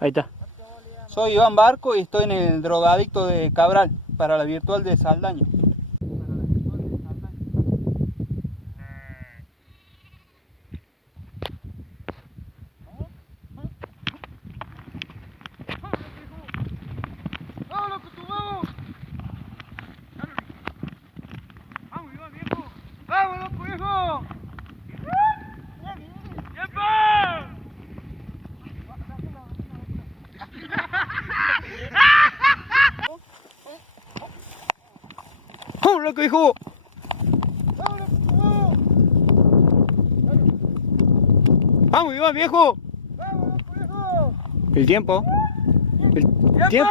Ahí está. Soy Iván Barco y estoy en el drogadicto de Cabral para la virtual de Saldaña. ¡Vamos, loco, viejo! ¡Vamos, loco, viejo! ¡Vamos, Iván, viejo! El tiempo. El tiempo.